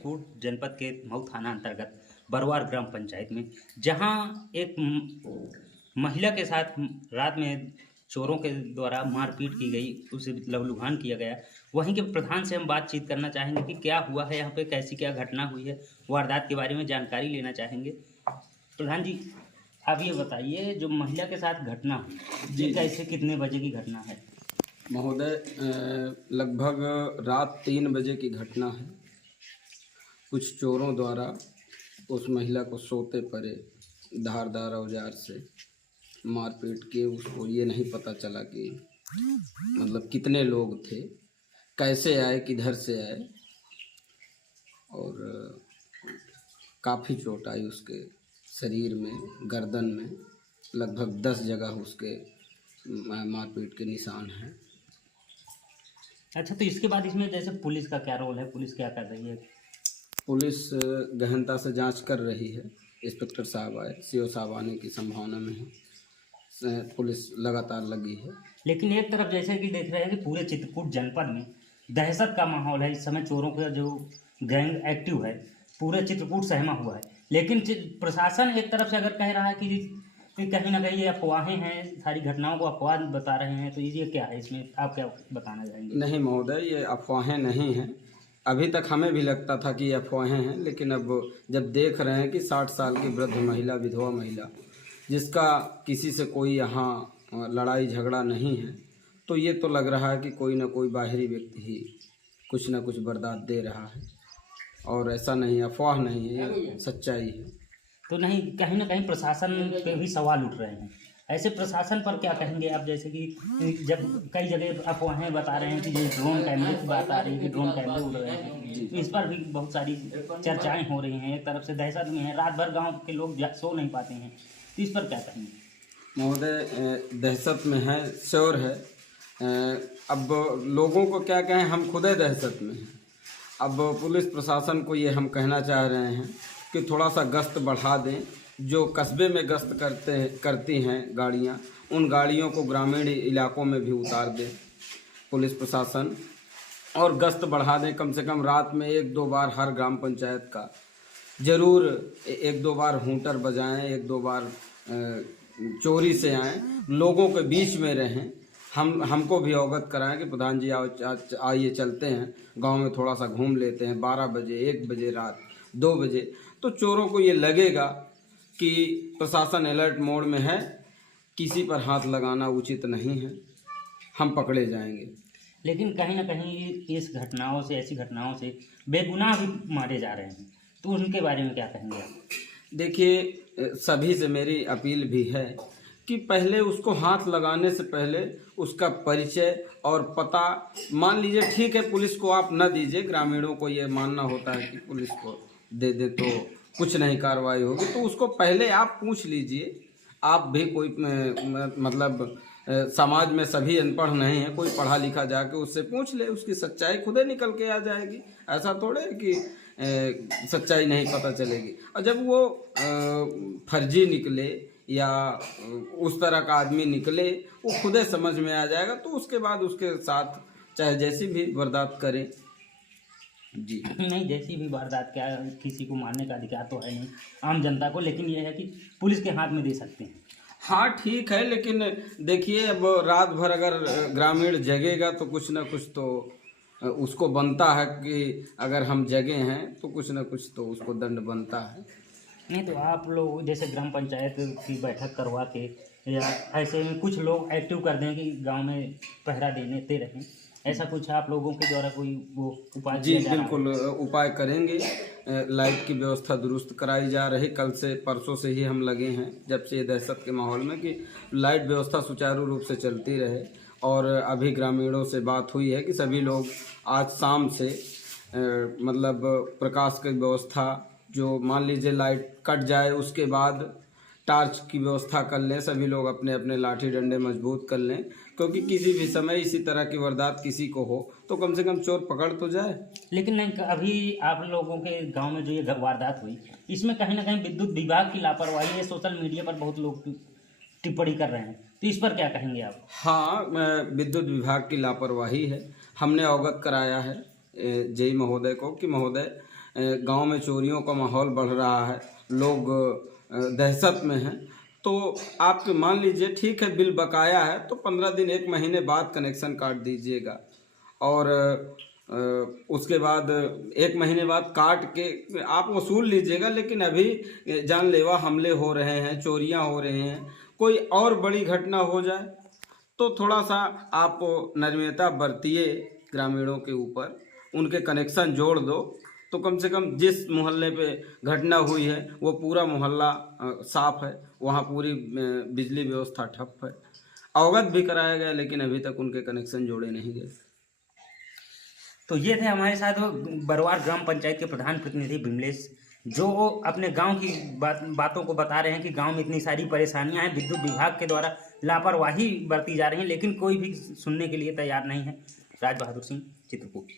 चित्रकूट जनपद के मऊ थाना अंतर्गत बरवार ग्राम पंचायत में, जहां एक महिला के साथ रात में चोरों के द्वारा मारपीट की गई, उसे लहूलुहान किया गया। वहीं के प्रधान से हम बातचीत करना चाहेंगे कि क्या हुआ है यहाँ पे, कैसी क्या घटना हुई है, वारदात के बारे में जानकारी लेना चाहेंगे। प्रधान जी, आप ये बताइए, जो महिला के साथ घटना हुई, ये कैसे, कितने बजे की घटना है? महोदय, लगभग रात 3 बजे की घटना है। कुछ चोरों द्वारा उस महिला को सोते पड़े धारदार औजार से मारपीट के, उसको ये नहीं पता चला कि मतलब कितने लोग थे, कैसे आए, किधर से आए, और काफ़ी चोट आई उसके शरीर में, गर्दन में लगभग 10 जगह उसके मारपीट के निशान हैं। अच्छा, तो इसके बाद इसमें जैसे पुलिस का क्या रोल है, पुलिस क्या कर रही है? पुलिस गहनता से जांच कर रही है। इंस्पेक्टर साहब आए, सीओ साहब आने की संभावना में है। पुलिस लगातार लगी है। लेकिन एक तरफ जैसे कि देख रहे हैं कि पूरे चित्रकूट जनपद में दहशत का माहौल है। इस समय चोरों का जो गैंग एक्टिव है, पूरे चित्रकूट सहमा हुआ है। लेकिन प्रशासन एक तरफ से अगर कह रहा है कि कहीं ना कहीं ये अफवाहें हैं, सारी घटनाओं को अफवाह बता रहे हैं, तो ये क्या है, इसमें आप क्या बताना चाहेंगे? नहीं महोदय, ये अफवाहें नहीं हैं। अभी तक हमें भी लगता था कि ये अफवाहें हैं, लेकिन अब जब देख रहे हैं कि 60 साल की वृद्ध महिला, विधवा महिला, जिसका किसी से कोई यहाँ लड़ाई झगड़ा नहीं है, तो ये तो लग रहा है कि कोई ना कोई बाहरी व्यक्ति ही कुछ ना कुछ बर्दाश्त दे रहा है। और ऐसा नहीं, अफवाह नहीं है, ये सच्चाई है। तो नहीं, कहीं ना कहीं प्रशासन पे भी सवाल उठ रहे हैं। ऐसे प्रशासन पर क्या कहेंगे आप? जैसे कि जब कई जगह अफवाहें बता रहे हैं कि ये ड्रोन कैमरे की बात आ रही है कि ड्रोन कैमरे उड़ रहे हैं, तो इस पर भी बहुत सारी चर्चाएं हो रही हैं। एक तरफ से दहशत में है, रात भर गांव के लोग सो नहीं पाते हैं, तो इस पर क्या कहेंगे? महोदय, दहशत में है, श्योर है। अब लोगों को क्या कहें, हम खुद दहशत में हैं। अब पुलिस प्रशासन को ये हम कहना चाह रहे हैं कि थोड़ा सा गश्त बढ़ा दें। जो कस्बे में गश्त करती हैं गाड़ियाँ, उन गाड़ियों को ग्रामीण इलाकों में भी उतार दें पुलिस प्रशासन, और गश्त बढ़ा दें। कम से कम रात में 1-2 बार हर ग्राम पंचायत का ज़रूर 1-2 बार हूटर बजाएं, 1-2 बार चोरी से आएँ, लोगों के बीच में रहें। हमको भी अवगत कराएं कि प्रधान जी आइए चलते हैं गांव में, थोड़ा सा घूम लेते हैं। 12 बजे, 1 बजे रात, 2 बजे तो चोरों को ये लगेगा कि प्रशासन अलर्ट मोड में है, किसी पर हाथ लगाना उचित नहीं है, हम पकड़े जाएंगे। लेकिन कहीं ना कहीं इस घटनाओं से, ऐसी घटनाओं से बेगुनाह भी मारे जा रहे हैं, तो उनके बारे में क्या कहेंगे आप? देखिए, सभी से मेरी अपील भी है कि पहले उसको हाथ लगाने से पहले उसका परिचय और पता, मान लीजिए ठीक है पुलिस को आप न दीजिए, ग्रामीणों को ये मानना होता है कि पुलिस को दे दे तो कुछ नहीं कार्रवाई होगी, तो उसको पहले आप पूछ लीजिए। आप भी कोई मतलब समाज में सभी अनपढ़ नहीं है, कोई पढ़ा लिखा जाके उससे पूछ ले, उसकी सच्चाई खुदे निकल के आ जाएगी। ऐसा थोड़े है कि सच्चाई नहीं पता चलेगी। और जब वो फर्जी निकले या उस तरह का आदमी निकले, वो खुदे समझ में आ जाएगा, तो उसके बाद उसके साथ चाहे जैसी भी वारदात करें। जी नहीं, जैसी भी वारदात, क्या किसी को मारने का अधिकार तो है नहीं आम जनता को, लेकिन यह है कि पुलिस के हाथ में दे सकते हैं। हाँ ठीक है, लेकिन देखिए अब रात भर अगर ग्रामीण जगेगा तो कुछ ना कुछ तो उसको बनता है कि अगर हम जगे हैं तो कुछ ना कुछ तो उसको दंड बनता है। नहीं, तो आप लोग जैसे ग्राम पंचायत की बैठक करवा के या ऐसे में कुछ लोग एक्टिव कर दें कि गांव में पहरा देते रहें, ऐसा कुछ आप लोगों के द्वारा कोई वो उपाय? जी बिल्कुल, उपाय करेंगे। लाइट की व्यवस्था दुरुस्त कराई जा रही, कल से परसों से ही हम लगे हैं, जब से ये दहशत के माहौल में, कि लाइट व्यवस्था सुचारू रूप से चलती रहे। और अभी ग्रामीणों से बात हुई है कि सभी लोग आज शाम से मतलब प्रकाश की व्यवस्था, जो मान लीजिए लाइट कट जाए उसके बाद टार्च की व्यवस्था कर लें, सभी लोग अपने अपने लाठी डंडे मजबूत कर लें, क्योंकि किसी भी समय इसी तरह की वारदात किसी को हो तो कम से कम चोर पकड़ तो जाए। लेकिन नहीं, अभी आप लोगों के गांव में जो ये वारदात हुई, इसमें कहीं ना कहीं विद्युत विभाग की लापरवाही है। सोशल मीडिया पर बहुत लोग टिप्पणी कर रहे हैं, तो इस पर क्या कहेंगे आप? हाँ, विद्युत विभाग की लापरवाही है। हमने अवगत कराया है जेई महोदय को कि महोदय गांव में चोरियों का माहौल बढ़ रहा है, लोग दहशत में हैं। तो आप मान लीजिए ठीक है, बिल बकाया है तो 15 दिन 1 महीने बाद कनेक्शन काट दीजिएगा, और उसके बाद 1 महीने बाद काट के आप वसूल लीजिएगा। लेकिन अभी जानलेवा हमले हो रहे हैं, चोरियां हो रही हैं, कोई और बड़ी घटना हो जाए तो थोड़ा सा आप नम्रता बरतिए ग्रामीणों के ऊपर, उनके कनेक्शन जोड़ दो, तो कम से कम जिस मोहल्ले पे घटना हुई है वो पूरा मोहल्ला साफ है, वहाँ पूरी बिजली व्यवस्था ठप है। अवगत भी कराया गया लेकिन अभी तक उनके कनेक्शन जोड़े नहीं गए। तो ये थे हमारे साथ वो बरवार ग्राम पंचायत के प्रधान प्रतिनिधि विमलेश, जो अपने गांव की बातों को बता रहे हैं कि गांव में इतनी सारी परेशानियां हैं, विद्युत विभाग के द्वारा लापरवाही बरती जा रही है, लेकिन कोई भी सुनने के लिए तैयार नहीं है। राज बहादुर सिंह, चित्रकूट।